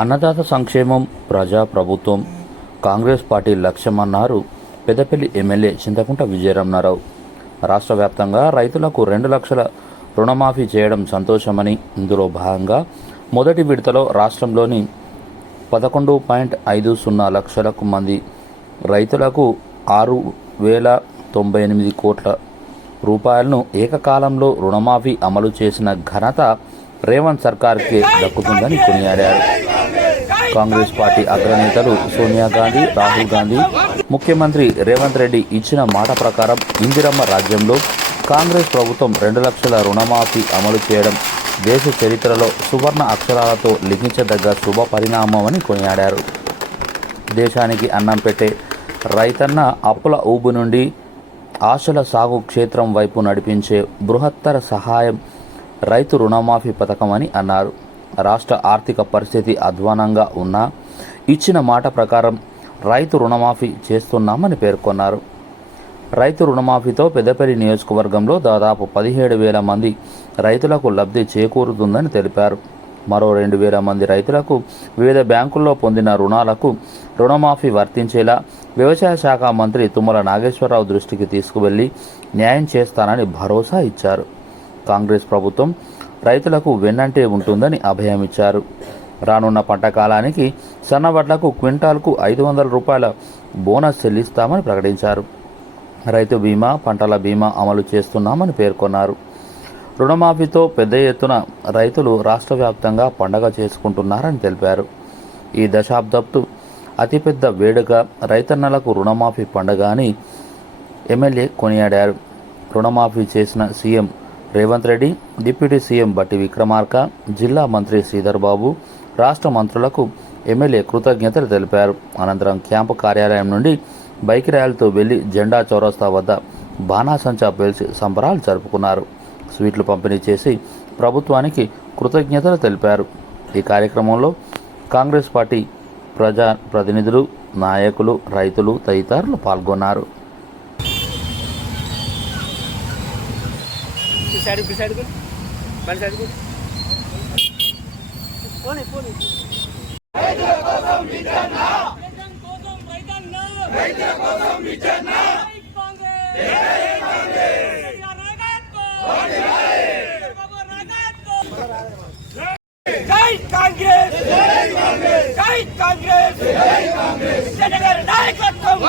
అన్నదాత సంక్షేమం ప్రజా ప్రభుత్వం కాంగ్రెస్ పార్టీ లక్ష్యమన్నారు పెద్దపల్లి ఎమ్మెల్యే చింతకుంట విజయరమణారావు. రాష్ట్ర వ్యాప్తంగా రైతులకు 2 లక్షల రుణమాఫీ చేయడం సంతోషమని, ఇందులో భాగంగా మొదటి విడతలో రాష్ట్రంలోని 11.50 లక్షలకు మంది రైతులకు 6,098 కోట్ల రూపాయలను ఏకకాలంలో రుణమాఫీ అమలు చేసిన ఘనత రేవంత్ సర్కార్కే దక్కుతుందని కొనియాడారు. కాంగ్రెస్ పార్టీ అగ్రనేతలు సోనియా గాంధీ, రాహుల్ గాంధీ, ముఖ్యమంత్రి రేవంత్ రెడ్డి ఇచ్చిన మాట ప్రకారం ఇందిరమ్మ రాజ్యంలో కాంగ్రెస్ ప్రభుత్వం 2 లక్షల రుణమాఫీ అమలు చేయడం దేశ చరిత్రలో సువర్ణ అక్షరాలతో లిఖించదగ్గ శుభ పరిణామమని కొనియాడారు. దేశానికి అన్నం పెట్టే రైతన్న అప్పుల ఊబు నుండి ఆశల సాగు క్షేత్రం వైపు నడిపించే బృహత్తర సహాయం రైతు రుణమాఫీ పథకం అని అన్నారు. రాష్ట్ర ఆర్థిక పరిస్థితి అధ్వానంగా ఉన్నా ఇచ్చిన మాట ప్రకారం రైతు రుణమాఫీ చేస్తున్నామని పేర్కొన్నారు. రైతు రుణమాఫీతో పెద్దపల్లి నియోజకవర్గంలో దాదాపు 17,000 మంది రైతులకు లబ్ధి చేకూరుతుందని తెలిపారు. మరో 2,000 మంది రైతులకు వివిధ బ్యాంకుల్లో పొందిన రుణాలకు రుణమాఫీ వర్తించేలా వ్యవసాయ శాఖ మంత్రి తుమ్మల నాగేశ్వరరావు దృష్టికి తీసుకువెళ్లి న్యాయం చేస్తానని భరోసా ఇచ్చారు. కాంగ్రెస్ ప్రభుత్వం రైతులకు వెన్నంటే ఉంటుందని అభయమిచ్చారు. రానున్న పంట కాలానికి సన్నవడ్లకు క్వింటాల్కు 500 రూపాయల బోనస్ చెల్లిస్తామని ప్రకటించారు. రైతు బీమా, పంటల బీమా అమలు చేస్తున్నామని పేర్కొన్నారు. రుణమాఫీతో పెద్ద ఎత్తున రైతులు రాష్ట్ర వ్యాప్తంగా పండగ చేసుకుంటున్నారని తెలిపారు. ఈ దశాబ్దపు అతిపెద్ద వేడుక రైతన్నలకు రుణమాఫీ పండుగ అని ఎమ్మెల్యే కొనియాడారు. రుణమాఫీ చేసిన CM Revanth Reddy, deputy CM బట్టి విక్రమార్క, జిల్లా మంత్రి శ్రీధర్ బాబు, రాష్ట్ర మంత్రులకు ఎమ్మెల్యే కృతజ్ఞతలు తెలిపారు. అనంతరం క్యాంపు కార్యాలయం నుండి బైక్ ర్యాలీతో వెళ్లి జెండా చౌరస్తా వద్ద బాణాసంచా పేల్చి సంబరాలు జరుపుకున్నారు. స్వీట్లు పంపిణీ చేసి ప్రభుత్వానికి కృతజ్ఞతలు తెలిపారు. ఈ కార్యక్రమంలో కాంగ్రెస్ పార్టీ ప్రజా ప్రతినిధులు, నాయకులు, రైతులు తదితరులు పాల్గొన్నారు. జై కాంగ్రెస్, జై కాంగ్రెస్, జై కాంగ్రెస్, జై కాంగ్రెస్, జనగణ నాయకత్వం.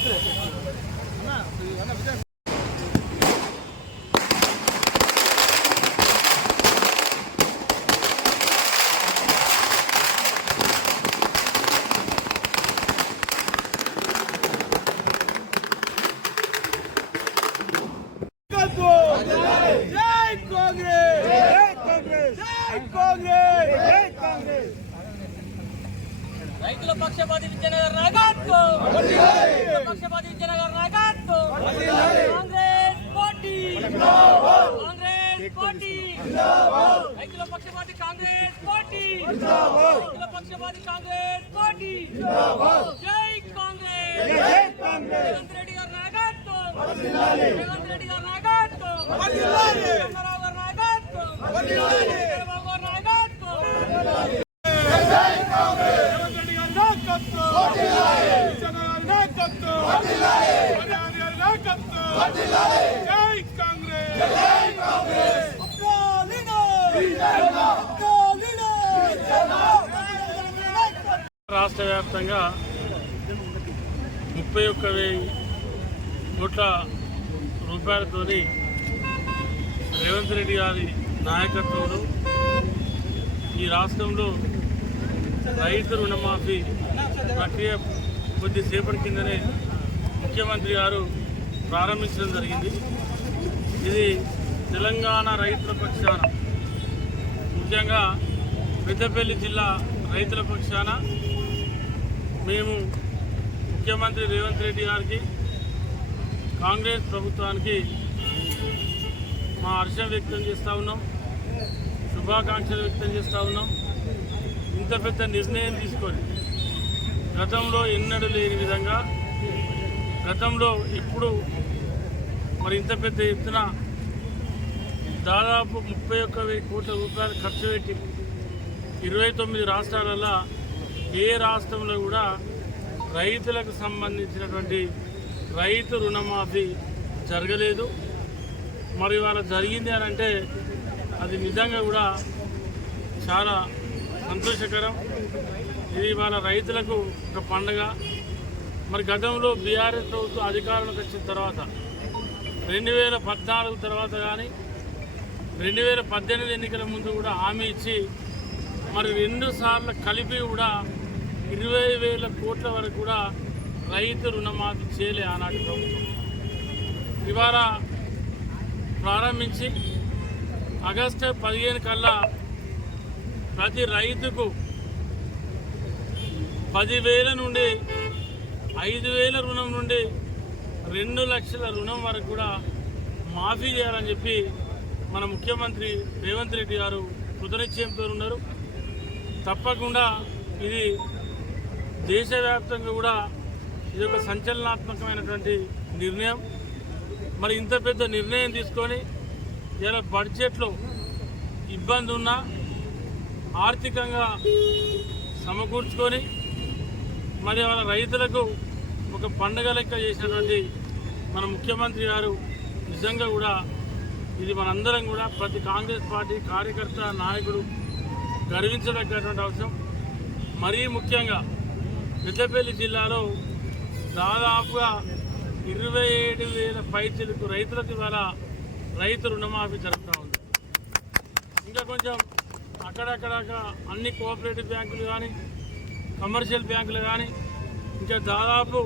జై కాంగ్రెస్ జై కాంగ్రెస్ జై కాంగ్రెస్ జై కాంగ్రెస్ రైతుల పక్షపాతి విజయనగర్ నాయకత్వం రైతుల పక్షపాతి విజయనగర్ నాయకత్వం కాంగ్రెస్ పార్టీ కాంగ్రెస్ పార్టీ రైతుల పక్షపాతి కాంగ్రెస్ పార్టీ రైతుల పక్షపాతి కాంగ్రెస్ పార్టీ జై కాంగ్రెస్ జై కాంగ్రెస్ రేవంత్ రెడ్డి గారి నాయకత్వం రేవంత్ రెడ్డి గారి నాయకత్వం చంద్రబాబు గారి నాయకత్వం చంద్రబాబు గారి నాయకత్వం జై కాంగ్రెస్ రేవంత్ రెడ్డి గారి నాయకత్వం చంద్రబాబు నాయకత్వం హర్యానా గారి నాయకత్వం జై కాంగ్రెస్ జై కాంగ్రెస్ రాష్ట్ర వ్యాప్తంగా 31,000 కోట్ల రూపాయలతోని రేవంత్ రెడ్డి గారి నాయకత్వంలో ఈ రాష్ట్రంలో రైతు రుణమాఫీ ప్రక్రియ కొద్దిసేపటి కిందనే ముఖ్యమంత్రి గారు ప్రారంభించడం జరిగింది. ఇది తెలంగాణ రైతుల పక్షాన, ముఖ్యంగా పెద్దపల్లి జిల్లా రైతుల పక్షాన మేము ముఖ్యమంత్రి రేవంత్ రెడ్డి గారికి, కాంగ్రెస్ ప్రభుత్వానికి మా హర్షం వ్యక్తం చేస్తూ ఉన్నాం, శుభాకాంక్షలు వ్యక్తం చేస్తూ ఉన్నాం. ఇంత పెద్ద నిర్ణయం తీసుకొని గతంలో ఎన్నడూ లేని విధంగా, గతంలో ఎప్పుడు మరి ఇంత పెద్ద ఎత్తున దాదాపు 31,000 కోట్ల రూపాయలు ఖర్చు పెట్టి 29 రాష్ట్రాలలో ఏ రాష్ట్రంలో కూడా రైతులకు సంబంధించినటువంటి రైతు రుణమాఫీ జరగలేదు. మరి ఇవాళ జరిగింది అని అంటే అది నిజంగా కూడా చాలా సంతోషకరం. ఇది ఇవాళ రైతులకు ఒక పండుగ. మరి గతంలో బీఆర్ఎస్ ప్రభుత్వం అధికారంలోకి వచ్చిన తర్వాత 2014 తర్వాత కానీ 2018 ఎన్నికల ముందు కూడా హామీ ఇచ్చి మరి 2 సార్లు కలిపి కూడా 20,000 కోట్ల వరకు కూడా రైతు రుణమాఫీ చేయలే ఆనాటి ప్రభుత్వం. ఇవాళ ప్రారంభించి ఆగస్టు 15 కల్లా ప్రతి రైతుకు 10,000 నుండి 5,000 రుణం నుండి 2 లక్షల రుణం వరకు కూడా మాఫీ చేయాలని చెప్పి మన ముఖ్యమంత్రి రేవంత్ రెడ్డి గారు కృతనిశ్చయంతో ఉన్నారు. తప్పకుండా ఇది దేశవ్యాప్తంగా కూడా ఇది ఒక సంచలనాత్మకమైనటువంటి నిర్ణయం. మరి ఇంత పెద్ద నిర్ణయం తీసుకొని ఇలా బడ్జెట్లో ఇబ్బంది ఉన్నా ఆర్థికంగా సమకూర్చుకొని మరి వాళ్ళ రైతులకు ఒక పండుగ లెక్క చేసినటువంటి మన ముఖ్యమంత్రి గారు నిజంగా కూడా ఇది మనందరం కూడా ప్రతి కాంగ్రెస్ పార్టీ కార్యకర్త నాయకుడు గర్వించదగ్గటువంటి అవసరం. మరీ ముఖ్యంగా పెద్దపల్లి జిల్లాలో దాదాపుగా 27,000 పైచిలకు రైతులకు ఇవాళ రైతు రుణమాఫీ జరుగుతూ ఉంది. ఇంకా కొంచెం అక్కడక్కడ అన్ని కోఆపరేటివ్ బ్యాంకులు కానీ కమర్షియల్ బ్యాంకులు కానీ ఇంకా దాదాపు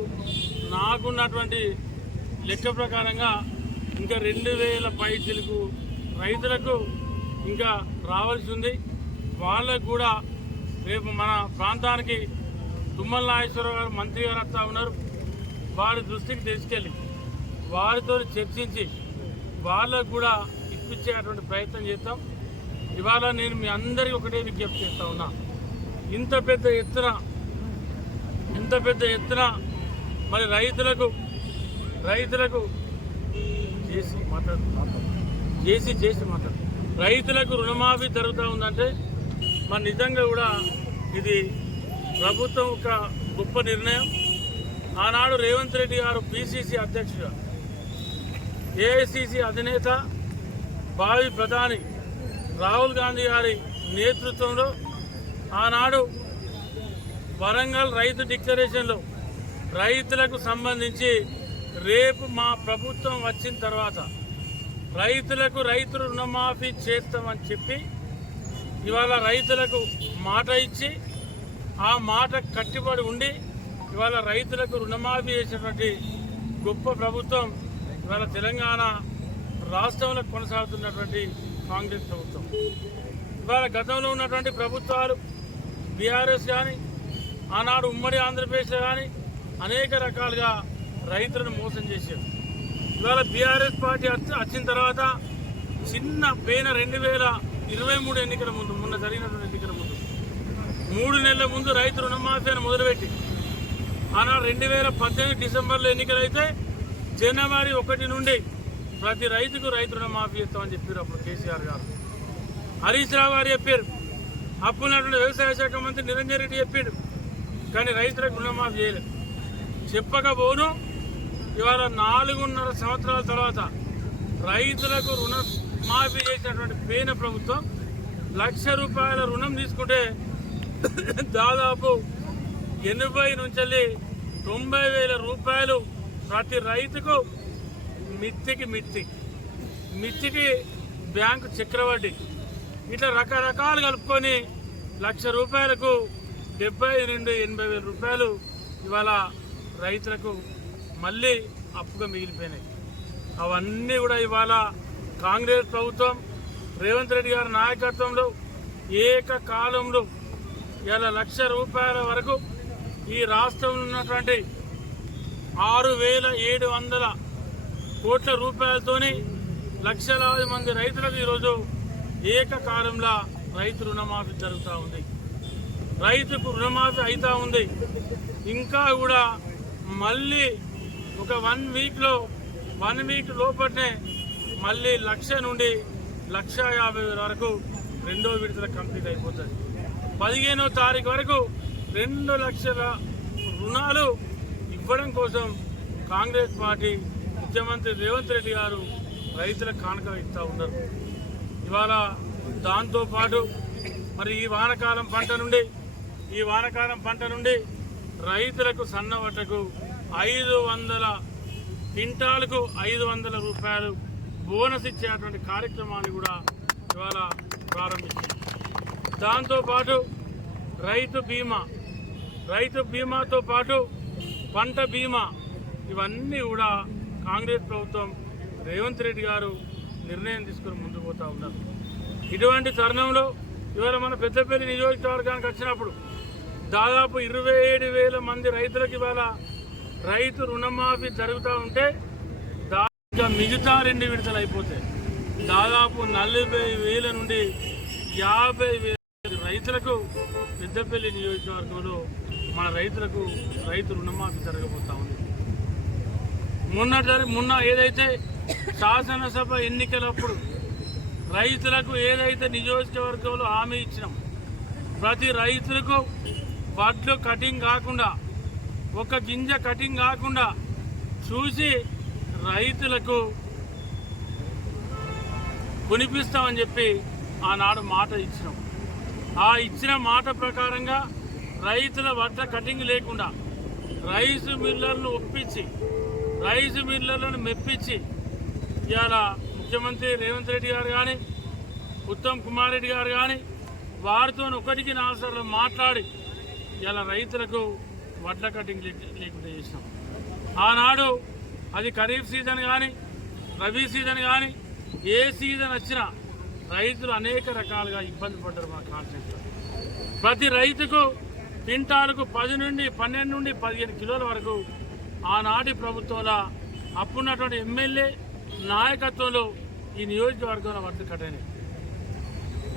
నాకున్నటువంటి లెక్క ప్రకారంగా ఇంకా 2,000 పైచిలకు రైతులకు ఇంకా రావాల్సి ఉంది. వాళ్ళకు కూడా రేపు మన ప్రాంతానికి తుమ్మల నాగేశ్వరరావు గారు మంత్రి గారు వస్తూ ఉన్నారు. వారి దృష్టికి తీసుకెళ్ళి వారితో చర్చించి వాళ్ళకు కూడా ఇప్పించేటువంటి ప్రయత్నం చేస్తాం. ఇవాళ నేను మీ అందరికీ ఒకటే విజ్ఞప్తి చేస్తూ ఉన్నా, ఇంత పెద్ద ఎత్తున మరి రైతులకు రైతులకు రుణమాఫీ జరుగుతూ ఉందంటే మరి నిజంగా కూడా ఇది ప్రభుత్వం ఒక గొప్ప నిర్ణయం. ఆనాడు రేవంత్ రెడ్డి గారు పిసిసి అధ్యక్షుడు, ఏఐసిసి అధినేత, భావి ప్రధాని రాహుల్ గాంధీ గారి నేతృత్వంలో ఆనాడు వరంగల్ రైతు డిక్లరేషన్లో రైతులకు సంబంధించి రేపు మా ప్రభుత్వం వచ్చిన తర్వాత రైతులకు రైతు రుణమాఫీ చేస్తామని చెప్పి ఇవాళ రైతులకు మాట ఇచ్చి ఆ మాట కట్టుబడి ఉండి ఇవాళ రైతులకు రుణమాఫీ చేసినటువంటి గొప్ప ప్రభుత్వం ఇవాళ తెలంగాణ రాష్ట్రంలో కొనసాగుతున్నటువంటి కాంగ్రెస్ ప్రభుత్వం. ఇవాళ గతంలో ఉన్నటువంటి ప్రభుత్వాలు బీఆర్ఎస్ కానీ ఆనాడు ఉమ్మడి ఆంధ్రప్రదేశ్లో కానీ అనేక రకాలుగా రైతులను మోసం చేశారు. ఇవాళ బీఆర్ఎస్ పార్టీ వచ్చిన తర్వాత చిన్న పేన 2023 ఎన్నికల ముందు మొన్న జరిగినటువంటి ఎన్నికల ముందు 3 నెలల ముందు రైతు రుణమాఫీ అని మొదలుపెట్టి ఆనాడు 2018 డిసెంబర్లో ఎన్నికలైతే జనవరి 1 నుండి ప్రతి రైతుకు రైతు రుణమాఫీ ఇస్తామని చెప్పారు అప్పుడు కేసీఆర్ గారు. హరీష్ రావు గారు చెప్పారు, అప్పుడున్నటువంటి వ్యవసాయ శాఖ మంత్రి నిరంజన్ రెడ్డి చెప్పాడు, కానీ రైతులకు రుణమాఫీ చేయలేదు. చెప్పకపోను ఇవాళ 4.5 సంవత్సరాల తర్వాత రైతులకు రుణమాఫీ చేసినటువంటి పేన ప్రభుత్వం ₹1,00,000 రుణం తీసుకుంటే దాదాపు 80 నుంచి 90,000 ప్రతి రైతుకు మిత్తికి బ్యాంకు చక్రవడ్డీ ఇట్లా రకరకాలు కలుపుకొని ₹1,00,000కు 70 నుండి 80,000 ఇవాళ రైతులకు మళ్ళీ అప్పుగా మిగిలిపోయినాయి. అవన్నీ కూడా ఇవాళ కాంగ్రెస్ ప్రభుత్వం రేవంత్ రెడ్డి గారి నాయకత్వంలో ఏకకాలంలో ఇవాళ ₹1,00,000 వరకు ఈ రాష్ట్రంలో ఉన్నటువంటి 6,700 కోట్ల రూపాయలతోని లక్షలాది మంది రైతులకు ఈరోజు ఏకకాలంలో రైతు రుణమాఫీ జరుగుతూ ఉంది. రైతుకు రుణమాఫీ అవుతూ ఉంది. ఇంకా కూడా మళ్ళీ ఒక 1 వీక్ లోపలనే మళ్ళీ 1,00,000 నుండి 1,50,000 వరకు రెండో విడతల కంప్లీట్ అయిపోతుంది. 15వ తారీఖు వరకు 2 లక్షల రుణాలు ఇవ్వడం కోసం కాంగ్రెస్ పార్టీ ముఖ్యమంత్రి రేవంత్ రెడ్డి గారు రైతులకు కానుక ఇస్తూ ఉన్నారు. ఇవాళ దాంతోపాటు మరి ఈ వానకాలం పంట నుండి రైతులకు సన్నవడ్డకు 500 క్వింటాలకు ₹500 బోనస్ ఇచ్చేటువంటి కార్యక్రమాన్ని కూడా ఇవాళ ప్రారంభించారు. దాంతోపాటు రైతు బీమాతో పాటు పంట బీమా ఇవన్నీ కూడా కాంగ్రెస్ ప్రభుత్వం రేవంత్ రెడ్డి గారు నిర్ణయం తీసుకుని ముందుకు పోతూ ఉన్నారు. ఇటువంటి తరుణంలో ఇవాళ మన పెద్దపల్లి నియోజకవర్గానికి వచ్చినప్పుడు దాదాపు 27,000 మంది రైతులకు ఇవాళ రైతు రుణమాఫీ జరుగుతూ ఉంటే దాదాపు మిగతా 2 విడతలు అయిపోతాయి. దాదాపు 40,000 నుండి 50,000 రైతులకు పెద్దపల్లి నియోజకవర్గంలో మన రైతు రుణమాఫీ జరగబోతా ఉంది. మొన్న ఏదైతే శాసనసభ ఎన్నికలప్పుడు రైతులకు ఏదైతే నియోజకవర్గంలో హామీ ఇచ్చినాం, ప్రతి రైతులకు వడ్లు కటింగ్ కాకుండా ఒక గింజ కటింగ్ కాకుండా చూసి రైతులకు కొనిపిస్తామని చెప్పి ఆనాడు మాట ఇచ్చినాం. ఆ ఇచ్చిన మాట ప్రకారంగా రైతుల వడ్ల కటింగ్ లేకుండా రైసు మిల్లర్లను ఒప్పించి రైసు మిల్లర్లను మెప్పించి ఇవాళ ముఖ్యమంత్రి రేవంత్ రెడ్డి గారు కానీ ఉత్తమ్ కుమార్ రెడ్డి గారు కానీ వారితో 1-4 సార్లు మాట్లాడి ఇలా రైతులకు వడ్ల కటింగ్ లేకుండా చేసినాం. ఆనాడు అది ఖరీఫ్ సీజన్ కానీ రబీ సీజన్ కానీ ఏ సీజన్ వచ్చినా రైతులు అనేక రకాలుగా ఇబ్బంది పడ్డారు. మా కాన్స్టిట్యూన్సీలో ప్రతి రైతుకు క్వింటాలకు 12 నుండి 15 కిలోల వరకు ఆనాటి ప్రభుత్వంలో అప్పుడున్నటువంటి ఎమ్మెల్యే నాయకత్వంలో ఈ నియోజకవర్గంలో వడ్లు కట్టయినాయి.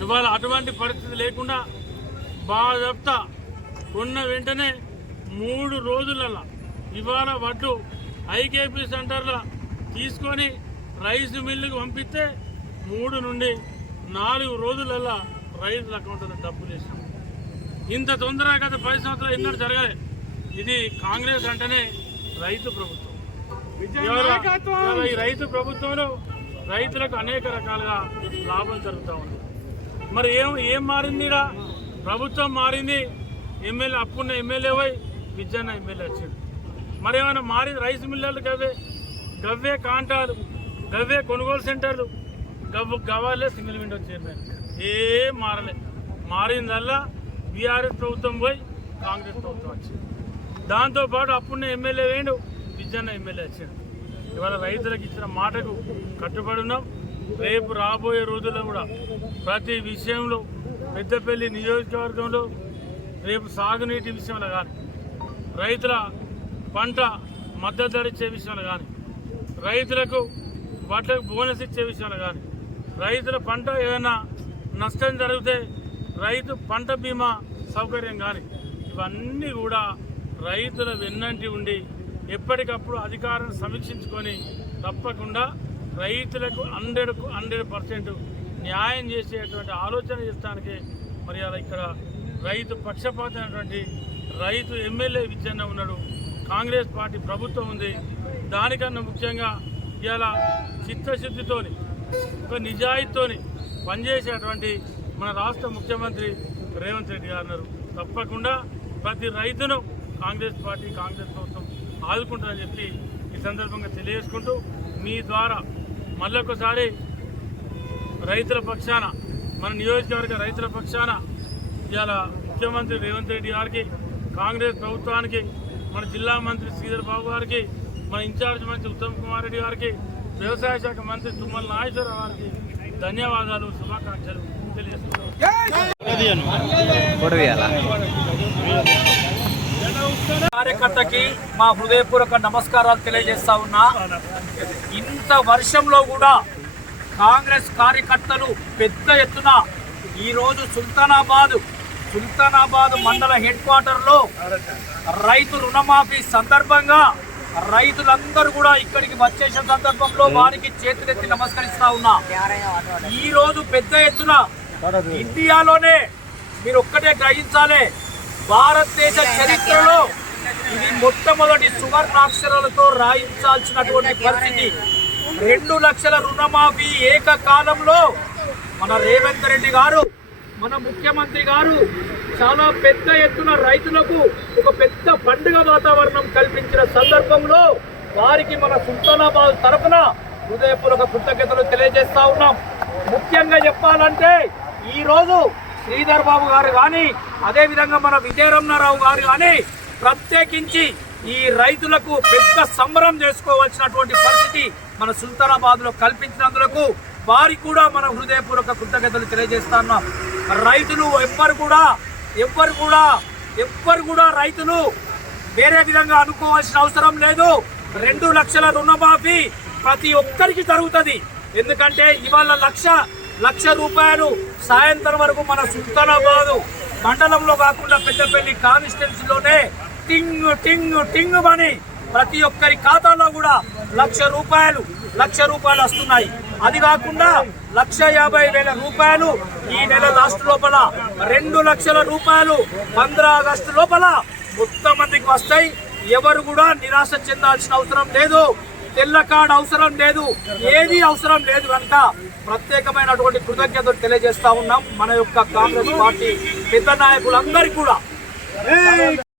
ఇవాళ అటువంటి పరిస్థితి లేకుండా బాగా ఉన్న వెంటనే 3 రోజులలో ఇవాళ వడ్లు ఐకేపీ సెంటర్లో తీసుకొని రైసు మిల్లుకు పంపిస్తే 3 నుండి 4 రోజులలో రైతుల అకౌంట్లో డబ్బులు వేసాం. ఇంత తొందరగా గత 10 సంవత్సరాలు ఎన్నడూ జరగలేదు. ఇది కాంగ్రెస్ అంటేనే రైతు ప్రభుత్వం. ఈ రైతు ప్రభుత్వంలో రైతులకు అనేక రకాలుగా లాభం జరుగుతూ ఉంది. మరి ఏం మారిందిరా? ప్రభుత్వం మారింది. అప్పున్న ఎమ్మెల్యే పోయి విజయన్న ఎమ్మెల్యే వచ్చాడు. మరేమైనా మారి రైస్ మిల్లర్లు గవ్వే కాంటాలు, గవ్వే కొనుగోలు సెంటర్లు, గవ్వాలే సింగిల్ విండో చైర్మన్. ఏం మారలే. మారిందల్లా బీఆర్ఎస్ ప్రభుత్వం పోయి కాంగ్రెస్ ప్రభుత్వం వచ్చింది. దాంతోపాటు అప్పుడున్న ఎమ్మెల్యే వేయండు, విజయన్న ఎమ్మెల్యే వచ్చాడు. ఇవాళ రైతులకు ఇచ్చిన మాటకు కట్టుబడి ఉన్నాం. రేపు రాబోయే రోజుల్లో కూడా ప్రతి విషయంలో పెద్దపల్లి నియోజకవర్గంలో రేపు సాగునీటి విషయంలో కానీ, రైతుల పంట మద్దతు ధర ఇచ్చే విషయంలో కానీ, రైతులకు వాటికి బోనస్ ఇచ్చే విషయంలో కానీ, రైతుల పంట ఏదైనా నష్టం జరిగితే రైతు పంట బీమా సౌకర్యం కానీ, ఇవన్నీ కూడా రైతుల వెన్నంటి ఉండి ఎప్పటికప్పుడు అధికారాన్ని సమీక్షించుకొని తప్పకుండా రైతులకు 100% న్యాయం చేసేటువంటి ఆలోచన చేస్తానికి మరి అలా ఇక్కడ రైతు పక్షపాతమైనటువంటి రైతు ఎమ్మెల్యే విజయన్న ఉన్నాడు. కాంగ్రెస్ పార్టీ ప్రభుత్వం ఉంది. దానికన్నా ముఖ్యంగా ఇలా చిత్తశుద్ధితోని ఒక నిజాయితీతోని పనిచేసేటువంటి మన రాష్ట్ర ముఖ్యమంత్రి రేవంత్ రెడ్డి గారు ఉన్నారు. తప్పకుండా ప్రతి రైతును కాంగ్రెస్ పార్టీ కాంగ్రెస్ ప్రభుత్వం ఆదుకుంటుందని చెప్పి ఈ సందర్భంగా తెలియజేసుకుంటూ మీ ద్వారా మళ్ళొకసారి రైతుల పక్షాన, మన నియోజకవర్గ రైతుల పక్షాన ఇవాళ ముఖ్యమంత్రి రేవంత్ రెడ్డి గారికి, కాంగ్రెస్ ప్రభుత్వానికి, మన జిల్లా మంత్రి శ్రీధర్ బాబు గారికి, మన ఇన్ఛార్జ్ మంత్రి ఉత్తమ్ కుమార్ రెడ్డి గారికి, వ్యవసాయ శాఖ మంత్రి తుమ్మల నాగేశ్వరరావు గారికి ధన్యవాదాలు, శుభాకాంక్షలు తెలియజేస్తున్నాను. కార్యకర్తకి మా హృదయపూర్వక నమస్కారాలు తెలియజేస్తా ఉన్నా. ఇంత వర్షంలో కూడా కాంగ్రెస్ కార్యకర్తలు పెద్ద ఎత్తున ఈరోజు సుల్తానాబాద్ మండల హెడ్ క్వార్టర్లో రైతు రుణమాఫీ సందర్భంగా రైతులందరూ కూడా ఇక్కడికి వచ్చేసిన సందర్భంలో వారికి చేతులెత్తి నమస్కరిస్తా ఉన్నా. ఈ రోజు పెద్ద ఎత్తున ఇండియాలోనే మీరు ఒక్కటే గ్రహించాలి, భారతదేశ చరిత్రలో ఇది మొట్టమొదటి సువర్ణాక్షరాలతో రాయించాల్సినటువంటి పరిస్థితి. 2 లక్షల రుణమాఫీ ఏకకాలంలో మన రేవంత్ రెడ్డి గారు, మన ముఖ్యమంత్రి గారు చాలా పెద్ద ఎత్తున రైతులకు ఒక పెద్ద పండుగ వాతావరణం కల్పించిన సందర్భంలో వారికి మన సుల్తానాబాద్ తరఫున హృదయపూర్వక కృతజ్ఞతలు తెలియజేస్తా ఉన్నాం. ముఖ్యంగా చెప్పాలంటే ఈరోజు శ్రీధర్ బాబు గారు కానీ, అదేవిధంగా మన విజయరమణారావు గారు కానీ ప్రత్యేకించి ఈ రైతులకు పెద్ద సంబరం చేసుకోవాల్సినటువంటి పరిస్థితి మన సుల్తానాబాద్లో కల్పించినందుకు వారికి కూడా మన హృదయపూర్వక కృతజ్ఞతలు తెలియజేస్తా ఉన్నాం. రైతులు ఎవ్వరు కూడా రైతులు వేరే విధంగా అనుకోవాల్సిన అవసరం లేదు. 2 లక్షల రుణమాఫీ ప్రతి ఒక్కరికి జరుగుతుంది. ఎందుకంటే ఇవాళ లక్ష రూపాయలు సాయంత్రం వరకు మన సుల్తానాబాద్ మండలంలో కాకుండా పెద్దపల్లి కాన్స్టిట్యున్సీలోనే టింగ్ టింగ్ టింగ్ అని ప్రతి ఒక్కరి ఖాతాలో కూడా లక్ష రూపాయలు వస్తున్నాయి. అది కాకుండా 1,50,000 రూపాయలు ఈ నెల లాస్ట్ లోపల, 2 లక్షల రూపాయలు 15 ఆగస్టు లోపల మొత్తం మందికి వస్తాయి. ఎవరు కూడా నిరాశ చెందాల్సిన అవసరం లేదు. తెల్ల కార్డు అవసరం లేదు, ఏది అవసరం లేదు. కనుక ప్రత్యేకమైనటువంటి కృతజ్ఞతలు తెలియజేస్తా ఉన్నాం మన యొక్క కాంగ్రెస్ పార్టీ పెద్ద నాయకులందరికీ కూడా.